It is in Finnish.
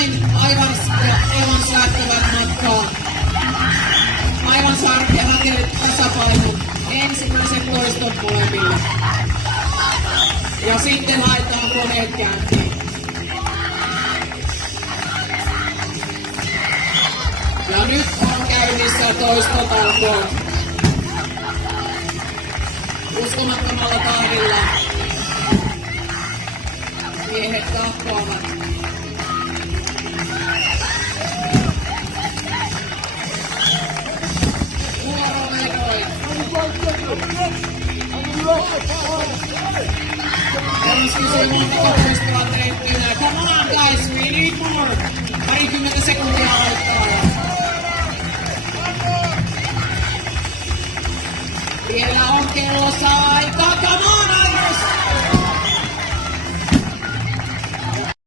näin Aivans ja Evans lähtevät matkaan. Aivans hakee tasapainon ensimmäisen toiston molemmille. Ja sitten laitetaan koneet käyntiin. Ja nyt on käynnissä toistotalkoot. Uskomattomalla tahdilla miehet tahkoavat. Vuorovedoin. Evans kysyy montako toistoa tehtyä. Come on guys, we need more. Parikymmentä